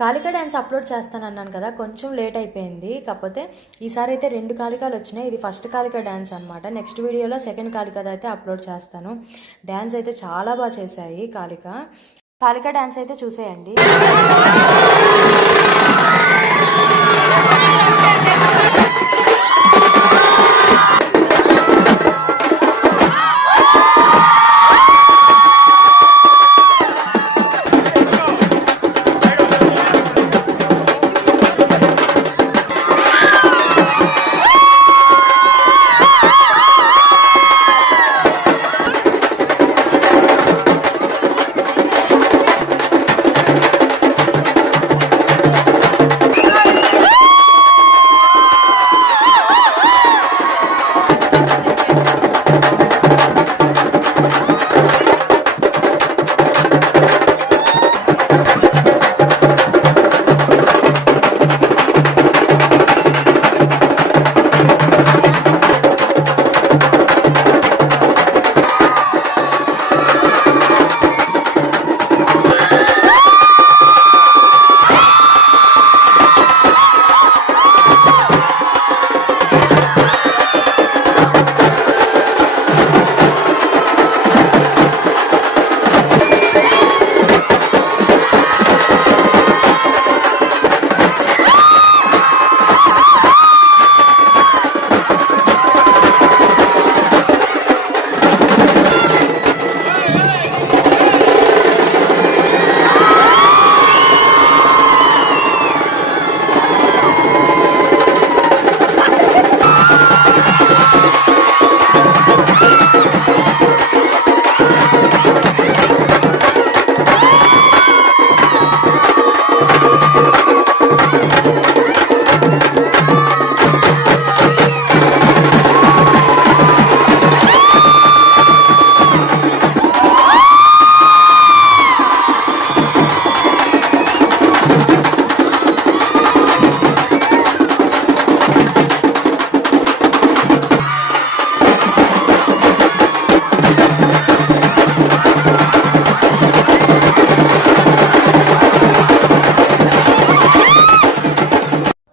కాలికా dance upload చేస్తానన్నాను కదా, కొంచెం late అయిపోయింది. కాకపోతే ఈసారి అయితే 2 కాలికాలు వచ్చినాయి. ఇది ఫస్ట్ కాలికా డ్యాన్స్ అనమాట. నెక్స్ట్ వీడియోలో సెకండ్ కాలికాది అయితే అప్లోడ్ చేస్తాను. డ్యాన్స్ అయితే చాలా బాగా చేశాయి కాలికా డ్యాన్స్ అయితే చూసేయండి.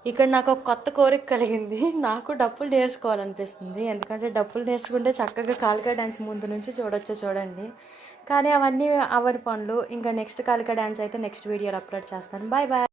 ఇక్కడ నాకు ఒక కొత్త కోరిక కలిగింది. నాకు డప్పులు నేర్చుకోవాలనిపిస్తుంది. ఎందుకంటే డప్పులు నేర్చుకుంటే చక్కగా కాలికా డ్యాన్స్ ముందు నుంచి చూడొచ్చు, చూడండి. కానీ అవన్నీ అవని పనులు. ఇంకా నెక్స్ట్ కాలికా డ్యాన్స్ అయితే నెక్స్ట్ వీడియోలో అప్లోడ్ చేస్తాను. Bye bye.